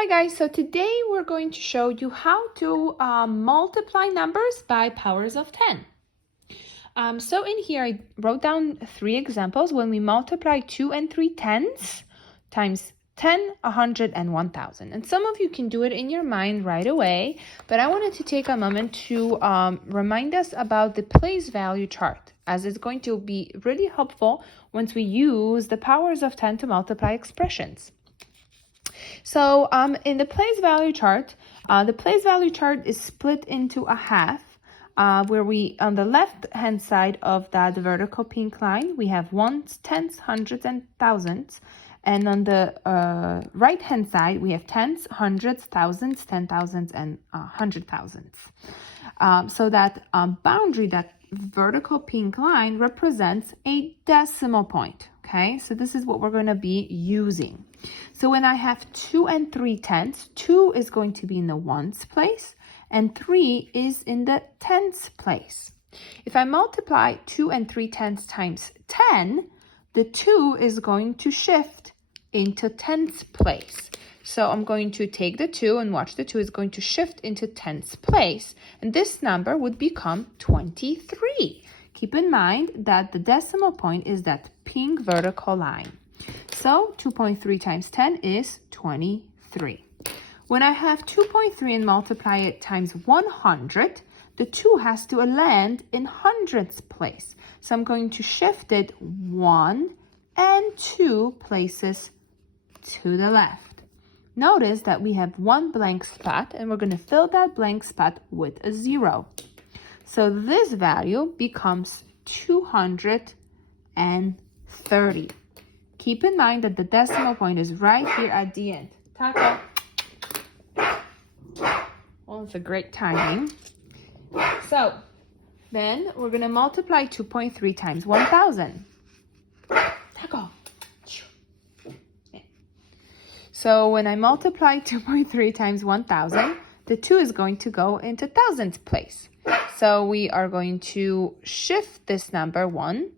Hi guys, so today we're going to show you how to multiply numbers by powers of 10. So in here I wrote down 3 examples when we multiply 2 and 3 tenths times 10, 100, and 1000. And some of you can do it in your mind right away, but I wanted to take a moment to remind us about the place value chart, as it's going to be really helpful once we use the powers of 10 to multiply expressions. So in the place value chart, is split into a half, where we, on the left-hand side of that vertical pink line, we have ones, tenths, hundreds, and thousands. And on the right-hand side, we have tens, hundreds, thousands, 10,000s, and 100,000s. So that boundary, that vertical pink line, represents a decimal point. Okay, so this is what we're going to be using. So when I have 2 and 3 tenths, 2 is going to be in the ones place, and 3 is in the tens place. If I multiply 2 and 3 tenths times 10, the 2 is going to shift into tens place. So I'm going to take the 2 and watch the 2 is going to shift into tens place. And this number would become 23. Keep in mind that the decimal point is that pink vertical line. So 2.3 times 10 is 23. When I have 2.3 and multiply it times 100, the 2 has to land in hundreds place. So I'm going to shift it 1 and 2 places to the left. Notice that we have one blank spot, and we're going to fill that blank spot with a 0. So this value becomes 230. Keep in mind that the decimal point is right here at the end. Taco. Well, it's a great timing. So then we're going to multiply 2.3 times 1,000. Taco. So when I multiply 2.3 times 1,000, the 2 is going to go into thousands place. So we are going to shift this number 1,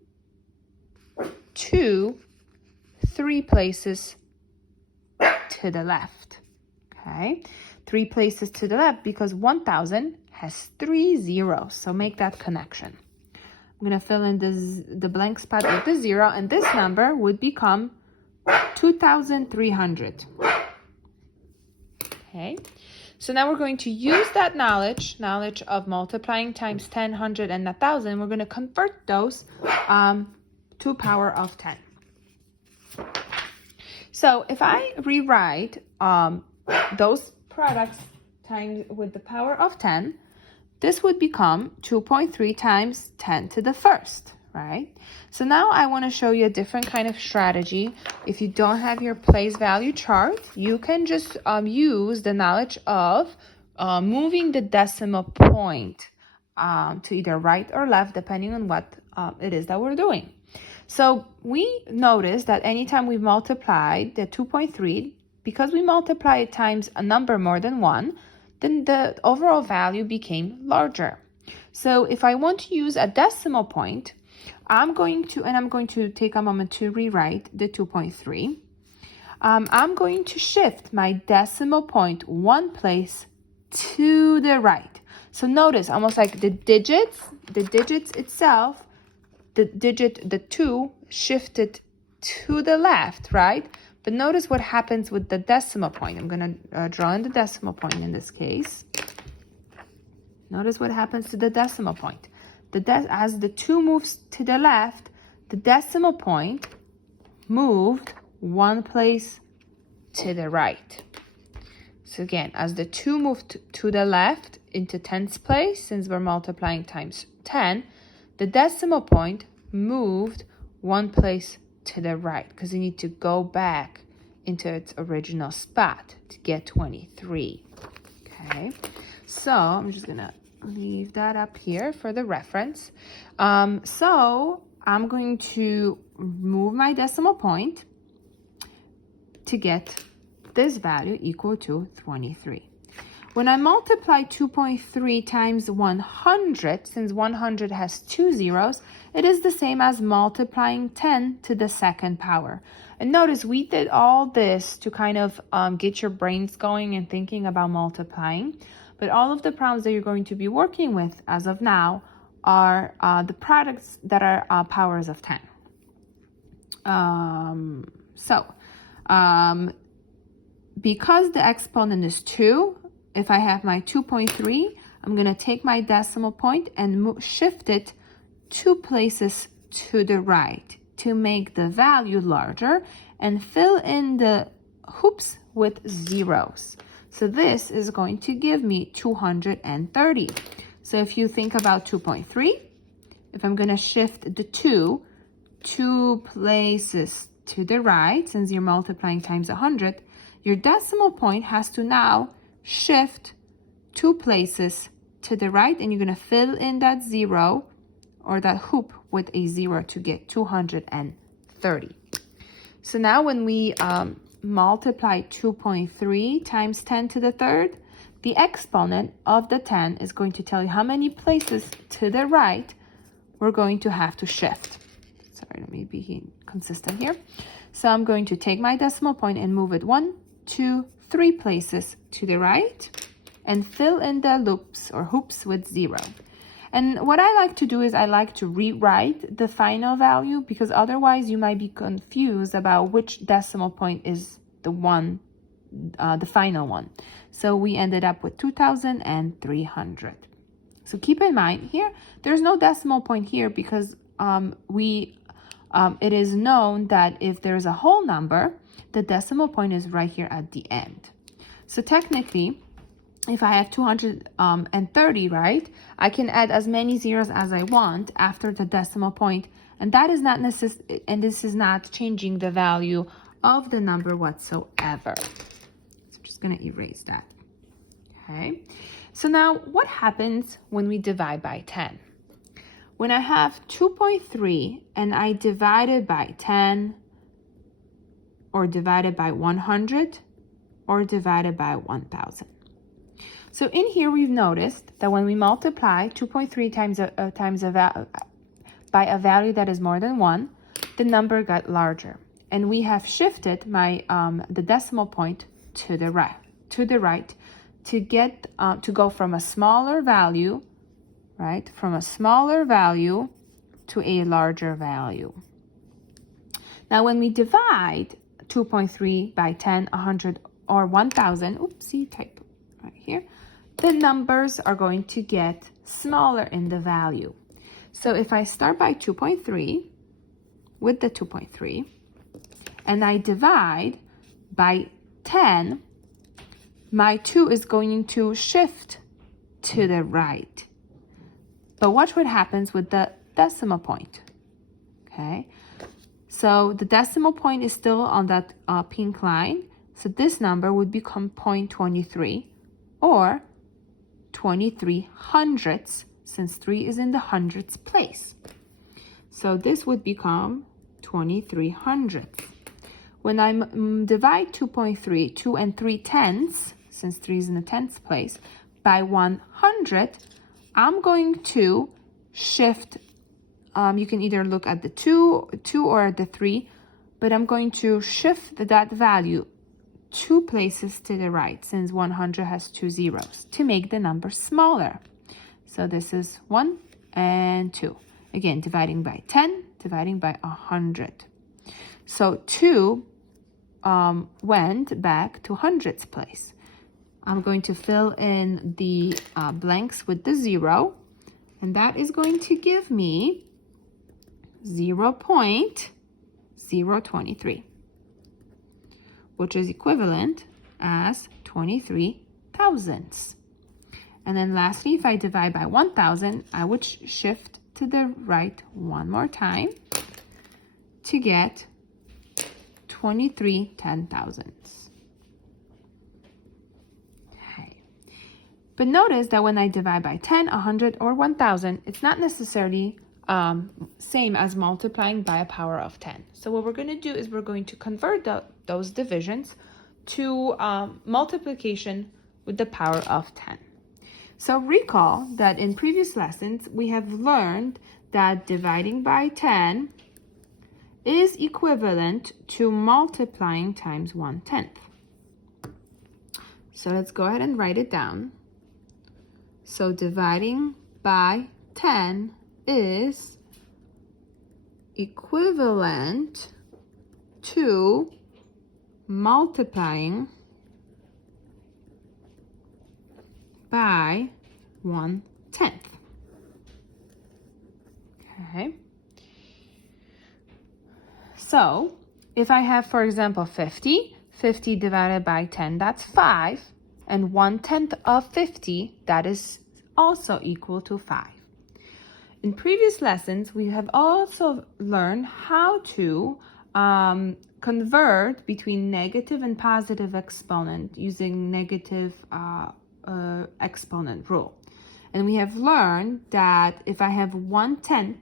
2, 3 places to the left. Okay, 3 places to the left because 1,000 has 3 zeros. So make that connection. I'm going to fill in the blank spot with the 0, and this number would become 2,300. Okay. So now we're going to use that knowledge of multiplying times 10, 100, and 1,000. We're going to convert those to power of 10. So if I rewrite those products times with the power of 10, this would become 2.3 times 10 to the first, right? So now I want to show you a different kind of strategy. If you don't have your place value chart, you can just use the knowledge of moving the decimal point to either right or left, depending on what it is that we're doing. So we notice that anytime we multiply the 2.3, because we multiply it times a number more than 1, then the overall value became larger. So if I want to use a decimal point, I'm going to take a moment to rewrite the 2.3. I'm going to shift my decimal point 1 place to the right. So notice, almost like the digits itself, the 2 shifted to the left, right? But notice what happens with the decimal point. I'm going to draw in the decimal point in this case. Notice what happens to the decimal point. As the 2 moves to the left, the decimal point moved 1 place to the right. So again, as the 2 moved to the left into tens place, since we're multiplying times 10, the decimal point moved 1 place to the right because you need to go back into its original spot to get 23. Okay, so I'm just going to leave that up here for the reference. So I'm going to move my decimal point to get this value equal to 23. When I multiply 2.3 times 100, since 100 has 2 zeros, it is the same as multiplying 10 to the second power. And notice we did all this to kind of get your brains going and thinking about multiplying. But all of the problems that you're going to be working with as of now are the products that are powers of 10. Because the exponent is 2, if I have my 2.3, I'm going to take my decimal point and shift it 2 places to the right to make the value larger and fill in the hoops with zeros. So this is going to give me 230. So if you think about 2.3, if I'm going to shift the 2 places to the right, since you're multiplying times 100, your decimal point has to now shift 2 places to the right, and you're going to fill in that zero or that hoop with a 0 to get 230. So now when we multiply 2.3 times 10 to the third, the exponent of the 10 is going to tell you how many places to the right we're going to have to shift. Sorry, let me be consistent here. So I'm going to take my decimal point and move it 1, 2, 3 places to the right and fill in the loops or hoops with 0. And what I like to do is I like to rewrite the final value, because otherwise you might be confused about which decimal point is the one, the final one. So we ended up with 2,300. So keep in mind here, there's no decimal point here because it is known that if there's a whole number, the decimal point is right here at the end. So technically, if I have 230, right, I can add as many zeros as I want after the decimal point, and that is not necessary, and this is not changing the value of the number whatsoever. So I'm just going to erase that. Okay. So now what happens when we divide by 10? When I have 2.3 and I divide it by 10, or divided by 100, or divided by 1,000. So in here, we've noticed that when we multiply 2.3 by a value that is more than 1, the number got larger. And we have shifted the decimal point to the right to get to go from a smaller value, right, from a smaller value to a larger value. Now, when we divide 2.3 by 10, 100, or 1,000, oopsie, typo right here, the numbers are going to get smaller in the value. So if I start by 2.3 with the 2.3 and I divide by 10, my 2 is going to shift to the right. But watch what happens with the decimal point. Okay, so the decimal point is still on that pink line. So this number would become 0.23 or 23 hundredths, since 3 is in the hundredths place. So this would become 23 hundredths. When I divide 2.3, 2 and 3 tenths, since 3 is in the tenths place, by 100, I'm going to shift, you can either look at the 2 or the 3, but I'm going to shift that value 2 places to the right, since 100 has 2 zeros, to make the number smaller. So this is 1 and 2. Again, dividing by 10, dividing by 100. So 2 went back to hundredths place. I'm going to fill in the blanks with the 0, and that is going to give me 0.023. which is equivalent as 23 thousandths. And then lastly, if I divide by 1,000, I would shift to the right one more time to get 23 10,000ths. Okay. But notice that when I divide by 10, 100, or 1,000, it's not necessarily same as multiplying by a power of 10. So what we're going to do is we're going to convert those divisions to multiplication with the power of 10. So recall that in previous lessons, we have learned that dividing by 10 is equivalent to multiplying times 1/10. So let's go ahead and write it down. So dividing by 10 is equivalent to multiplying by 1/10. Okay. So if I have, for example, 50 divided by 10, that's 5. And 1/10 of 50, that is also equal to 5. In previous lessons, we have also learned how to convert between negative and positive exponent using negative exponent rule. And we have learned that if I have 1/10,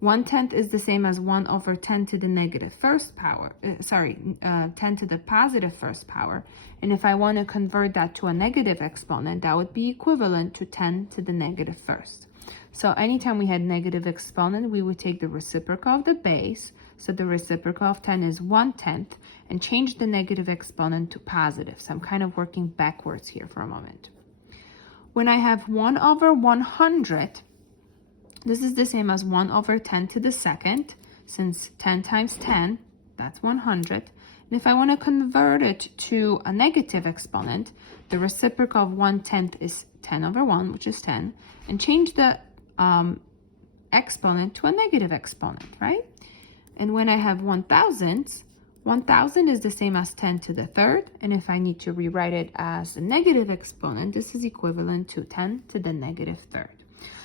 1/10 is the same as 1 over 10 to the negative first power, 10 to the positive first power. And if I want to convert that to a negative exponent, that would be equivalent to 10 to the negative first. So anytime we had negative exponent, we would take the reciprocal of the base. So the reciprocal of 10 is 1/10, and change the negative exponent to positive. So I'm kind of working backwards here for a moment. When I have 1 over 100, this is the same as 1 over 10 to the second, since 10 times 10, that's 100. And if I want to convert it to a negative exponent, the reciprocal of 1/10 is 10 over 1, which is 10, and change the exponent to a negative exponent, right? And when I have 1,000, 1,000 is the same as 10 to the third, and if I need to rewrite it as a negative exponent, this is equivalent to 10 to the negative third.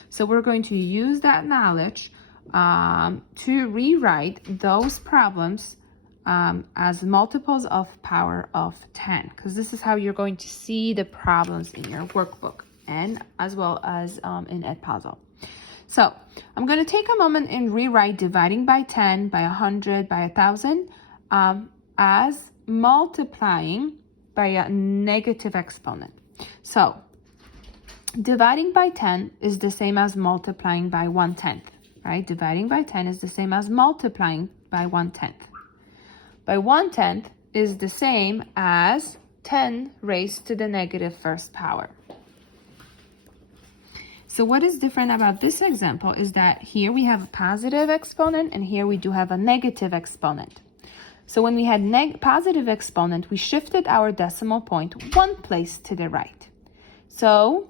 So we're going to use that knowledge to rewrite those problems as multiples of power of 10, because this is how you're going to see the problems in your workbook and as well as in Edpuzzle. So I'm going to take a moment and rewrite dividing by 10, by 100, by 1,000 as multiplying by a negative exponent. So dividing by 10 is the same as multiplying by 1/10, right? Dividing by 10 is the same as multiplying by 1/10. By 1/10 is the same as 10 raised to the negative first power. So what is different about this example is that here we have a positive exponent and here we do have a negative exponent. So when we had positive exponent, we shifted our decimal point one place to the right. So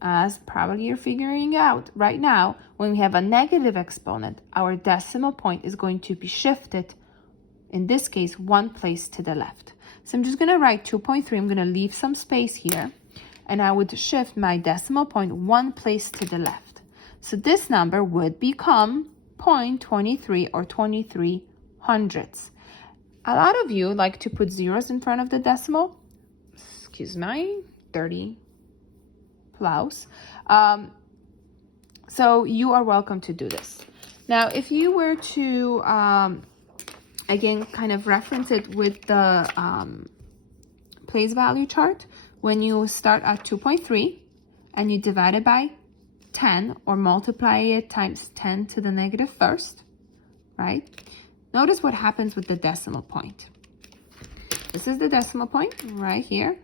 as probably you're figuring out right now, when we have a negative exponent, our decimal point is going to be shifted, in this case, one place to the left. So I'm just going to write 2.3. I'm going to leave some space here, and I would shift my decimal point one place to the left. So this number would become 0.23 or 23 hundredths. A lot of you like to put zeros in front of the decimal. Excuse my dirty blouse. So you are welcome to do this. Now, if you were to, again, kind of reference it with the place value chart, when you start at 2.3 and you divide it by 10 or multiply it times 10 to the negative first, right? Notice what happens with the decimal point. This is the decimal point right here.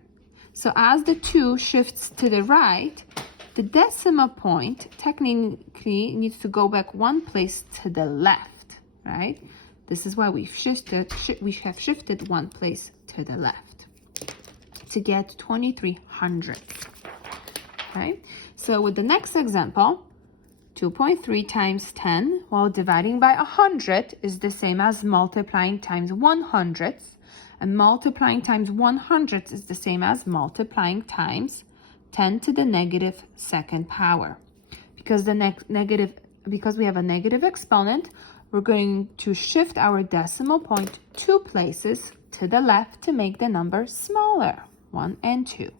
So as the 2 shifts to the right, the decimal point technically needs to go back one place to the left, right? This is why we have shifted one place to the left to get 23 hundredths, okay? So with the next example, 2.3 times 10, while dividing by 100 is the same as multiplying times 100, and multiplying times 100 is the same as multiplying times 10 to the negative second power. Because because we have a negative exponent, we're going to shift our decimal point 2 places to the left to make the number smaller, 1 and 2.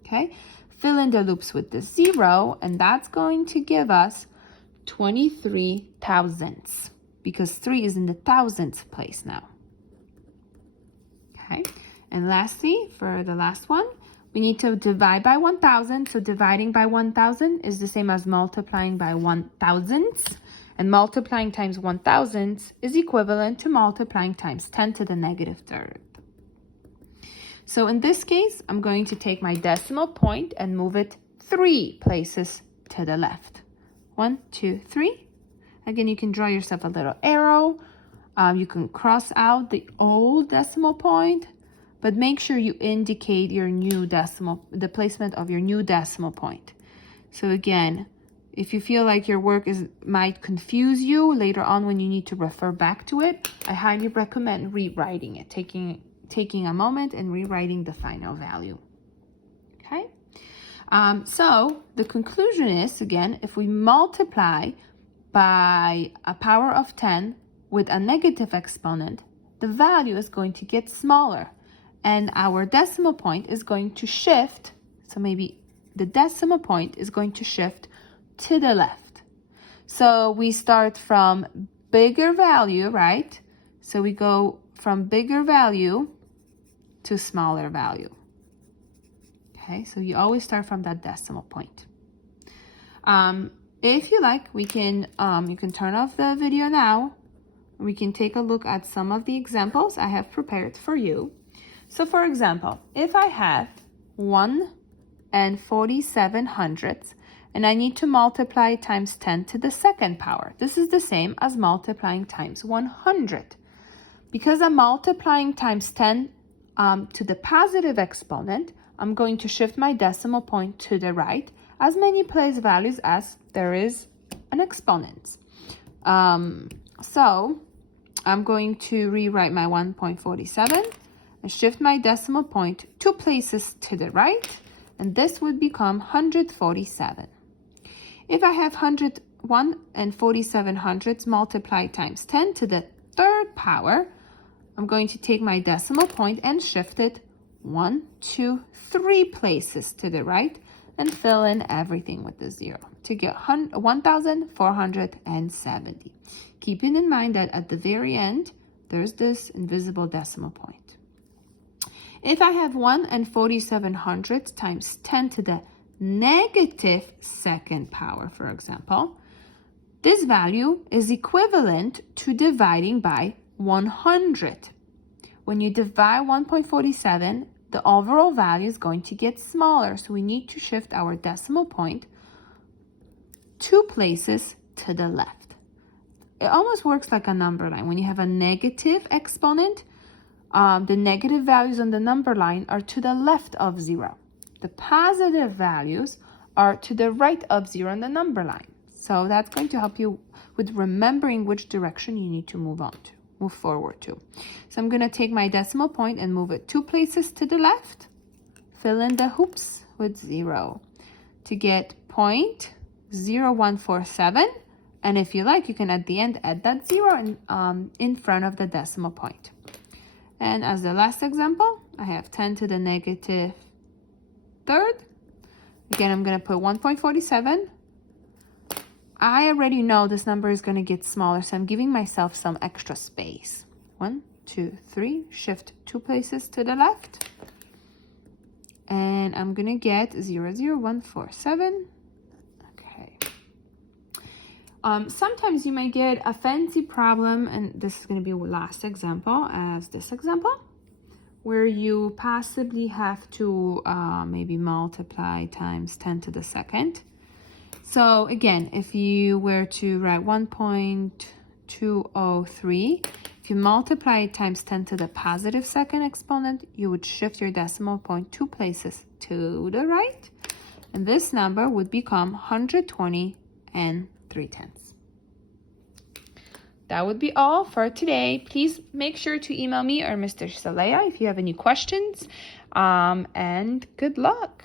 Okay? Fill in the loops with the 0, and that's going to give us 23 thousandths, because 3 is in the thousandths place now. Okay? And lastly, for the last one, we need to divide by 1,000. So dividing by 1,000 is the same as multiplying by 1,000ths. And multiplying times 1,000ths is equivalent to multiplying times 10 to the negative third. So in this case, I'm going to take my decimal point and move it 3 places to the left. 1, 2, 3. Again, you can draw yourself a little arrow. You can cross out the old decimal point, but make sure you indicate your new decimal, the placement of your new decimal point. So again, if you feel like your work might confuse you later on when you need to refer back to it, I highly recommend rewriting it, taking a moment and rewriting the final value. Okay? So the conclusion is, again, if we multiply by a power of 10 with a negative exponent, the value is going to get smaller and our decimal point is going to shift. So maybe the decimal point is going to shift to the left. So we start from bigger value, right? So we go from bigger value to smaller value. Okay, so you always start from that decimal point. If you like, you can turn off the video now. We can take a look at some of the examples I have prepared for you. So for example, if I have 1 and 47 hundredths, and I need to multiply times 10 to the second power. This is the same as multiplying times 100. Because I'm multiplying times 10 to the positive exponent, I'm going to shift my decimal point to the right as many place values as there is an exponent. So I'm going to rewrite my 1.47 and shift my decimal point 2 places to the right, and this would become 147. If I have 1 and 47 hundredths multiplied times 10 to the third power, I'm going to take my decimal point and shift it 1, 2, 3 places to the right and fill in everything with the 0 to get 1,470. Keeping in mind that at the very end, there's this invisible decimal point. If I have 1 and 47 hundredths times 10 to the negative second power, for example, this value is equivalent to dividing by 100. When you divide 1.47, the overall value is going to get smaller, so we need to shift our decimal point 2 places to the left. It almost works like a number line. When you have a negative exponent, the negative values on the number line are to the left of 0. The positive values are to the right of 0 on the number line. So that's going to help you with remembering which direction you need to move forward to. So I'm going to take my decimal point and move it 2 places to the left, fill in the hoops with 0 to get 0.0147. And if you like, you can at the end add that 0 in front of the decimal point. And as the last example, I have 10 to the negative third. Again, I'm going to put 1.47. I already know this number is going to get smaller, so I'm giving myself some extra space. 1, 2, 3, shift 2 places to the left. And I'm going to get 0.0147. Okay. Sometimes you may get a fancy problem, and this is going to be the last example as this example, where you possibly have to maybe multiply times 10 to the second. So again, if you were to write 1.203, if you multiply it times 10 to the positive second exponent, you would shift your decimal point 2 places to the right, and this number would become 120 and 3/10. That would be all for today. Please make sure to email me or Mr. Saleha if you have any questions, and good luck.